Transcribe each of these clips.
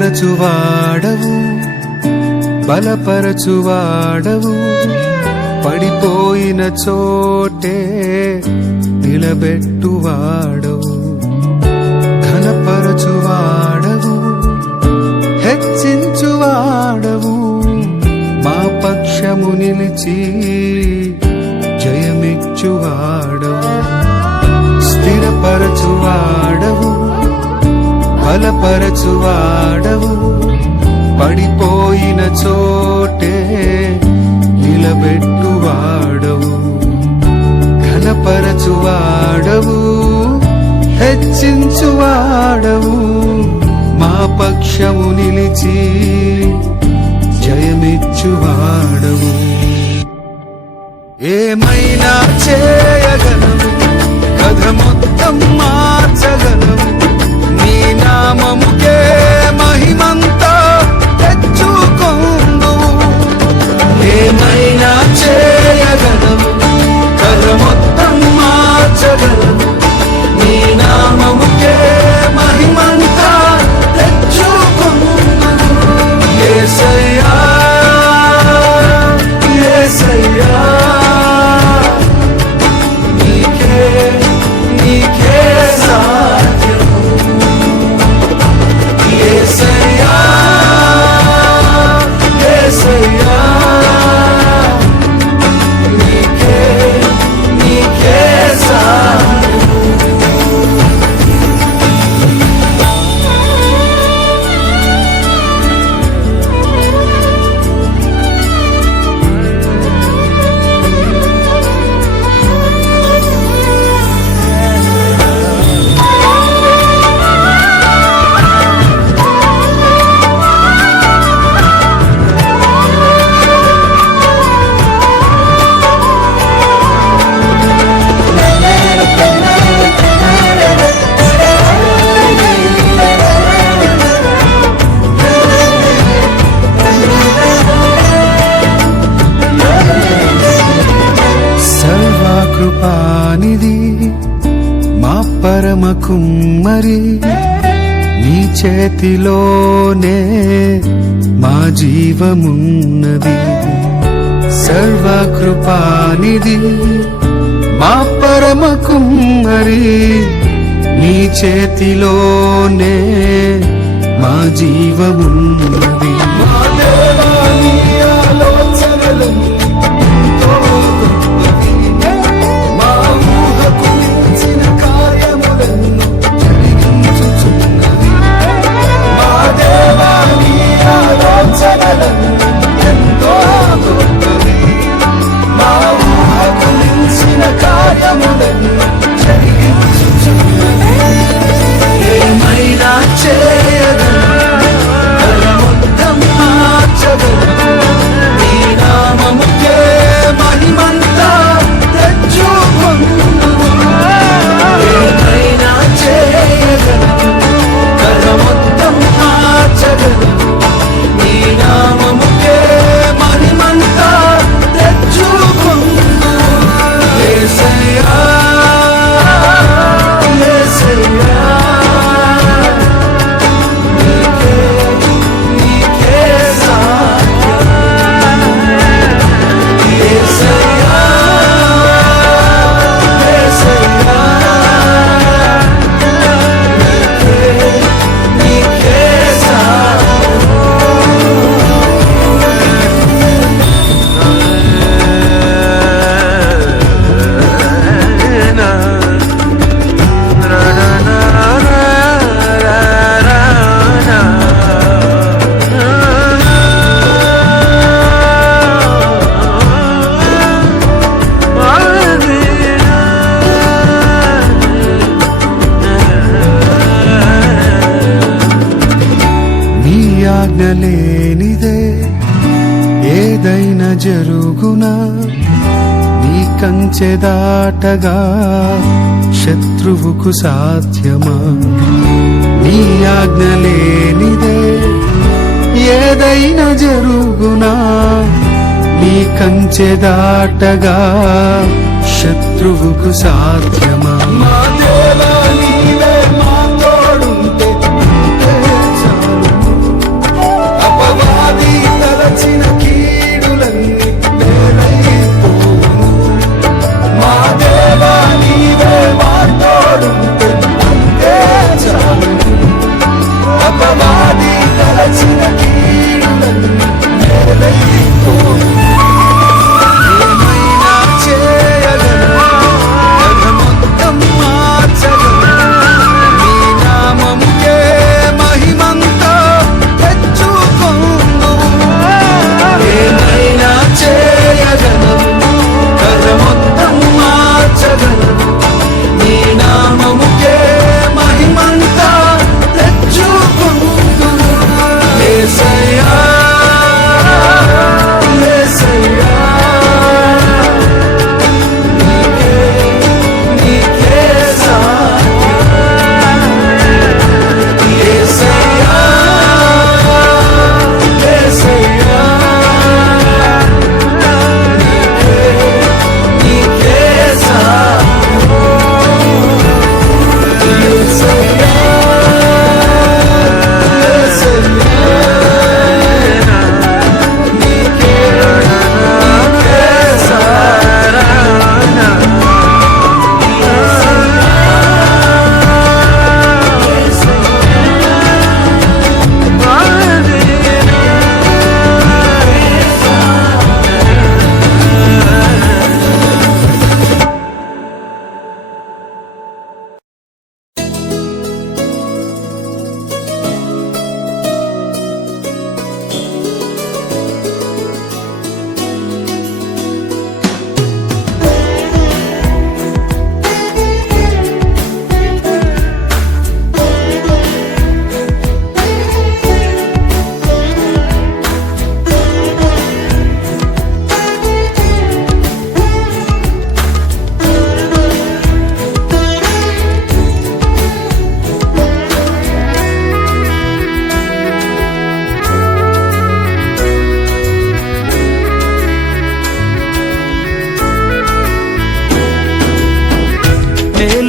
స్థిరపరచువాడవు, బలపరచువాడవు, పడిపోయిన చోటే నిలబెట్టువాడవు, ఘనపరచువాడవు, హెచ్చించువాడవు, మా పక్షము నిలిచి జయమిచ్చువాడవు, స్థిరపరచువాడవు, బలపరచువాడవు, పడిపోయిన చోటే నిలబెట్టువాడవు, ఘనపరచువాడవు, హెచ్చించువాడవు, మా పక్షము నిలిచి జయమిచ్చువాడవు. ఏమైనా చేయగలవు, కథ మొత్తం మార్చగలవు, నీ నామముకే మహిమంతా తెచ్చుకొందువు. ఏమైనా చేయగలవు, కథ మొత్తం మార్చగలవు, నీ నామముకే మహిమంతా తెచ్చుకొందువు. యేసయ్యా యేసయ్యా, నీకే నీకే సాధ్యము. యేసయ్యా యేసయ్యా, నీకే నీకే సాధ్యము. కృపానిధి మా పరమ కుమ్మరి, నీ చేతిలోనే మా జీవమున్నది. సర్వకృపానిధి మా పరమ కుమ్మరి, నీ చేతిలోనే మా జీవమున్నది. మా దేవా, నీ ఆలోచనలను ఏమైనా చేయగలవు, మొత్తం మార్చగలవు, నీ నామముకే మహిమంతా తెచ్చుకొందువు. ఏమైనా చేయగలవు, మొత్తం మార్చగలవు, నీ నామముకే మహిమంతా తెచ్చుకొందువు. యేసయ్యా యేసయ్యా, నీకే నీకే సాధ్యము. యేసయ్యా యేసయ్యా, నీకే నీకే సాధ్యము. ఆజ్ఞ లేనిదే ఏదైనా జరుగునా, నీ కంచె దాటగా శత్రువుకు సాధ్యమా. నీ ఆజ్ఞ లేనిదే ఏదైనా జరుగునా, నీ కంచె దాటగా శత్రువుకు సాధ్యమా. మా దేవా, నీవే మా తోడుంటే చాలు.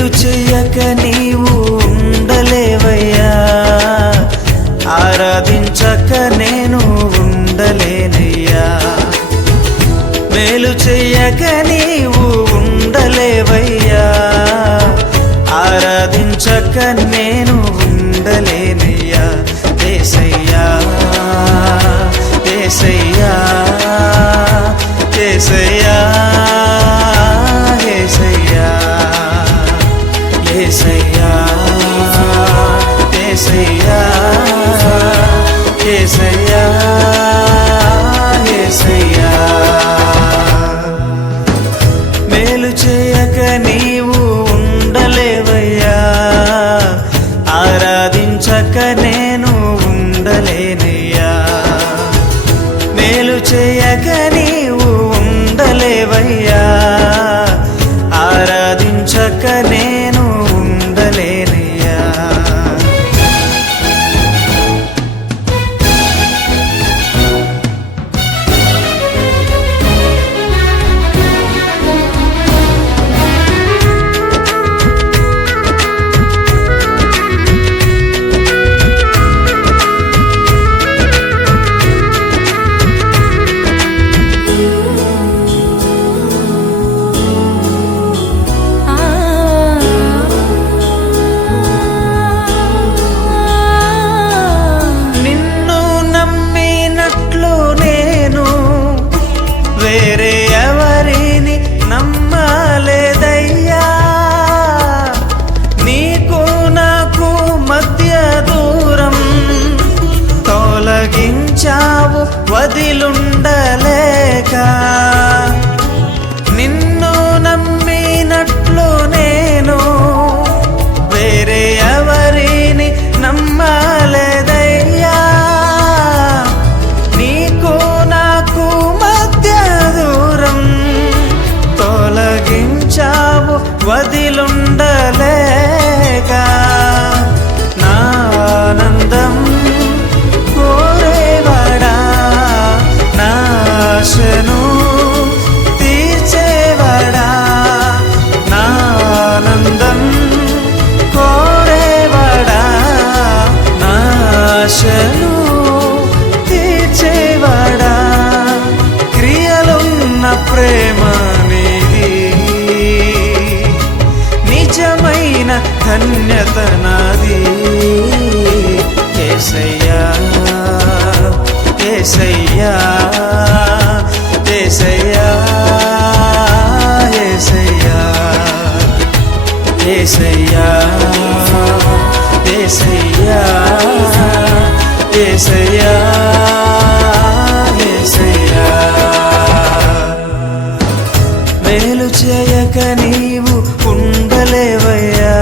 మేలు చెయ్యక నీవు ఉండలేవయ్యా, ఆరాధించక నేను ఉండలేనయ్యా. మేలు చెయ్యక నీవు ఉండలేవయ్యా, ఆరాధించక నేను ఉండలేనయ్యా. యేసయ్యా యేసయ్యా యేసయ్యా యేసయ్యా యేసయ్యా యేసయ్యా యేసయ్యా యేసయ్యా. మేలు చేయక నీవు ఉండలేవయ్యా, ఆరాధించక నేను ఉండలేనయ్యా. మేలు చేయక నీవు ఉండలేవయ్యా, ఆరాధించక నేను ఉండలేనయ్యా. వేరే ఎవరిని నమ్మలేదయ్యా, నీకు నాకు మధ్య దూరం తొలగించావు వదిలుండలేక. నిన్ను నమ్మినట్లు నేను వేరే ఎవరిని నమ్మలేదయ్యా, నీకు నాకు తొలగించావు వదిలుండలేక. నా ఆనందం కోరేవాడా, నా ఆశను తీర్చేవాడా. నా ఆనందం కోరేవాడా, నా ఆశను తీర్చేవాడా. క్రియలున్న ప్రేమ నిజమైన ధన్యత నాది. యేసయ్యా యేసయ్యా యేసయ్యా యేసయ్యా యేసయ్యా యేసయ్యా యేసయ్యా యేసయ్యా. మేలు చేయక నీవు ఉండలేవయ్యా,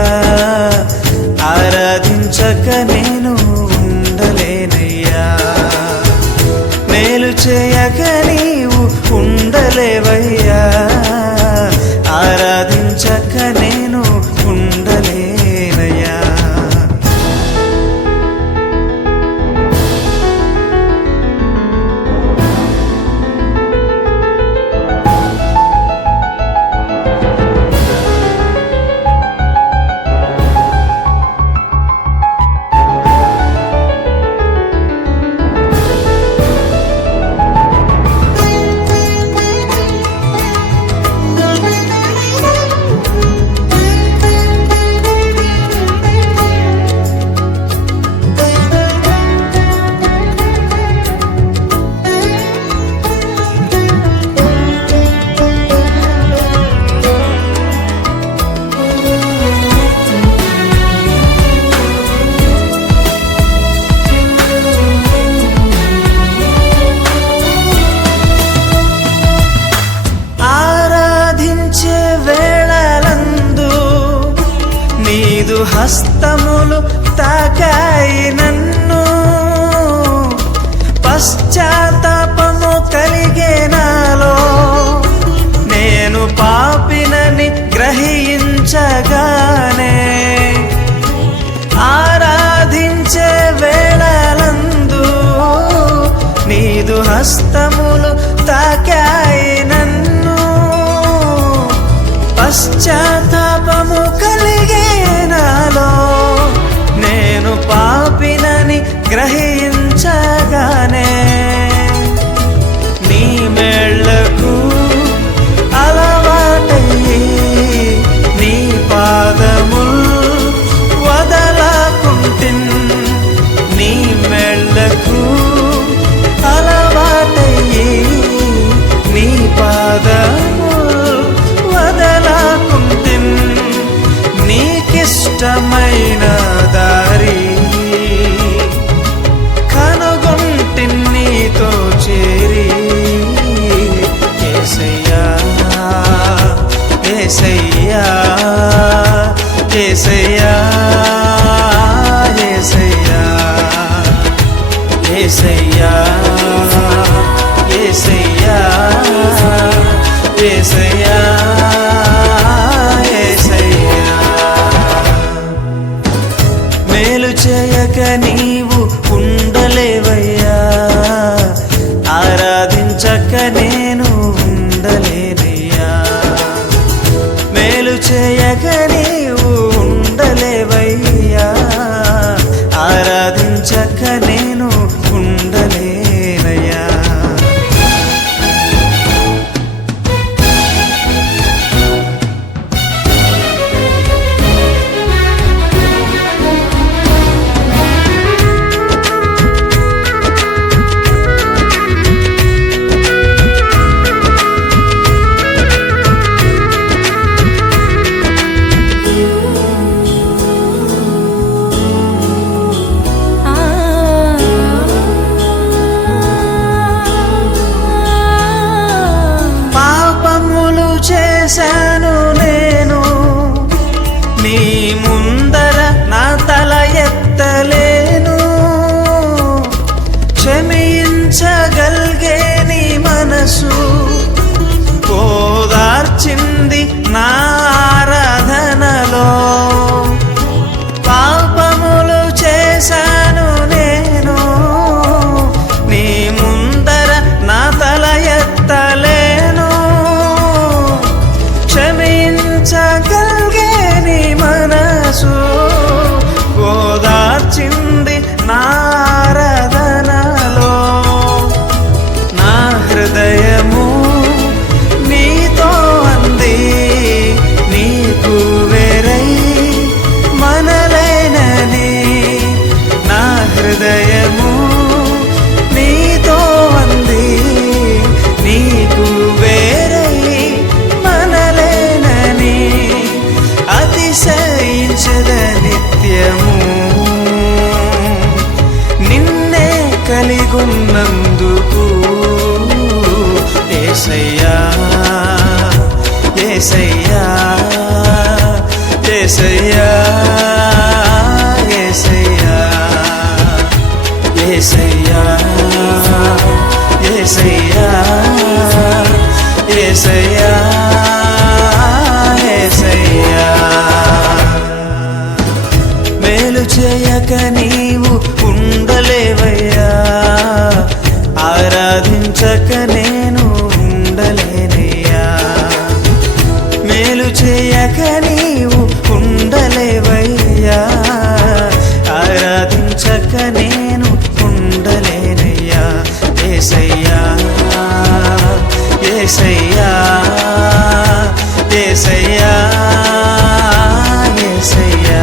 ఆరాధించక నేను ఉండలేనయ్యా. మేలు చేయక నీవు ఉండలేవయ్యా, ఆరాధించక నేను ఉండలేనయ్యా. హస్తములు తాకాయి నన్ను, పశ్చాత్తాపము కలిగే నాలో. నేను పాపినని గ్రహించగానే ఆరాధించే వేళలందు నీదు హస్తములు తాకాయి నన్ను, పశ్చాత్తాపము కలిగే కనులకు అలవాటయ్యి నీ పాదము వదలాకుంటిన్ నీకిష్టమైన దారి కనుగొంటిన్ నీతో చేరి యేసయ్యా యేసయ్యా యేసయ్యా యేసయ్యా యేసయ్యా యేసయ్యా యేసయ్యా యేసయ్యా మేలు చేయక నీవు ఉండలేవయ్యా ఆరాధించక నేను ఉండలేనయ్యా మేలు చేయక నీవు ఉండలేవయ్యా ఆరాధించక నేను ఉండలేనయ్యా పాపములు చేశాను నేను నీ ముందర నా తల ఎత్తలేను క్షమించగలిగే నీ మనసు ఓదార్చింది నా ఆరాధనలో పాపములు చేశాను నేను నీ ముందర నా తల ఎత్తలేను క్షమించగలిగే నీ మనసు ఓదార్చింది నా ఆరాధనలో నా హృదయము నీతో అంది నీకు వేరై మనలేనని నా హృదయము నీతో అంది నీకు వేరై మనలేనని అతిశయించద నిత్యము నిన్నే కలిగున్నందుకు యేసయ్యా యేసయ్యా యేసయ్యా యేసయ్యా యేసయ్యా యేసయ్యా యేసయ్యా యేసయ్యా మేలు చేయక నీవు ఉండలేవయ్యా ఆరాధించక నేను ఉండలేనయ్యా మేలు చేయక నీవు ఉండలేవయ్యా ఆరాధించక నేను ఉండలేనయ్యా యేసయ్యా యేసయ్యా యేసయ్యా యేసయ్యా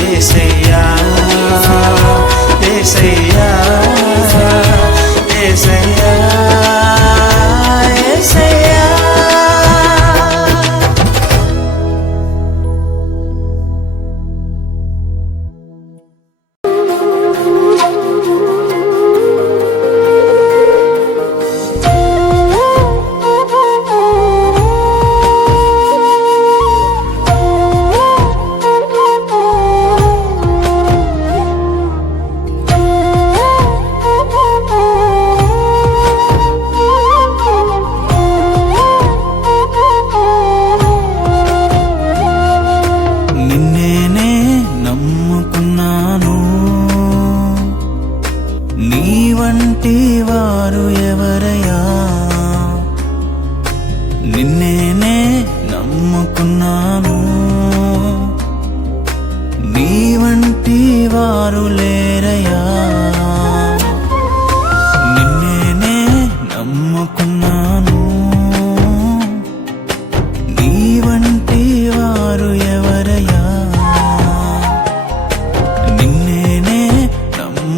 యేసయ్యా యేసయ్యా యేసయ్యా యేసయ్యా నమ్ముకున్నాను, నీ వంటి వారు లేరయ్యా. నిన్నే నమ్ముకున్నాను, నీ వంటి వారు ఎవరయ్యా. నిన్నే నమ్ముకున్నాను,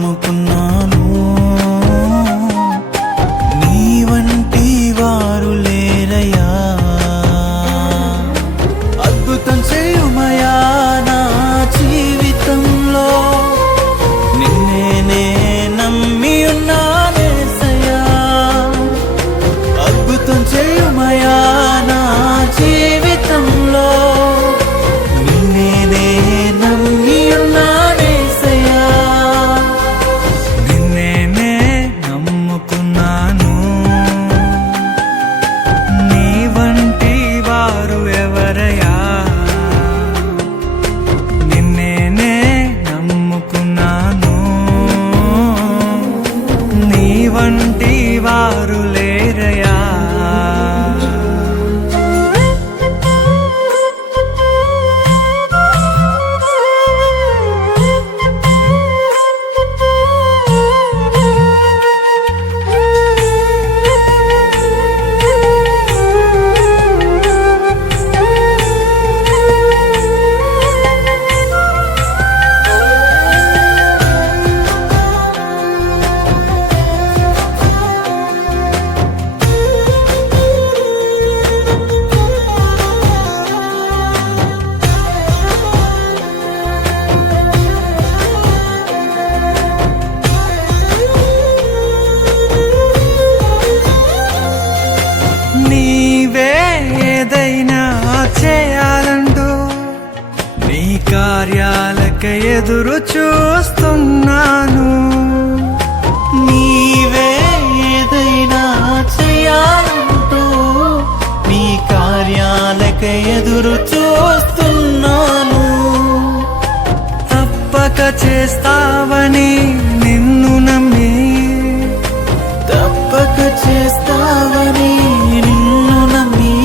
కార్యాలకై ఎదురు చూస్తున్నాను. నీవే ఏదైనా చేయాలంటూ నీ కార్యాలకై ఎదురు చూస్తున్నాను. తప్పక చేస్తావని నిన్ను నమ్మి, తప్పక చేస్తావని నిన్ను నమ్మి,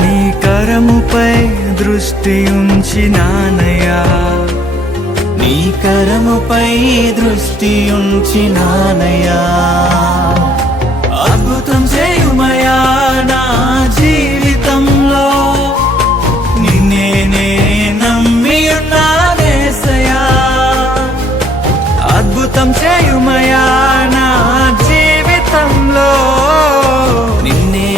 నీ కరముపై దృష్టి ఉంచినానయ్యా. నీ కరముపై దృష్టి ఉంచినానయ్యా. అద్భుతం చేయుమయా నా జీవితంలో, నిన్నే నమ్మి ఉన్నానేసయ్యా. అద్భుతం చేయుమయా నా జీవితంలో, నిన్నే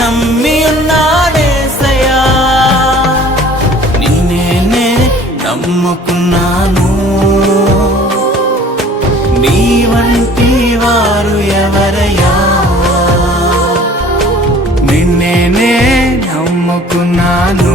నమ్మి ఉన్నానేసయ్యా. నిన్నే నమ్ముకున్నాను. నీ వంటి వారు ఎవరయ్యా? నిన్నే నమ్ముకున్నాను.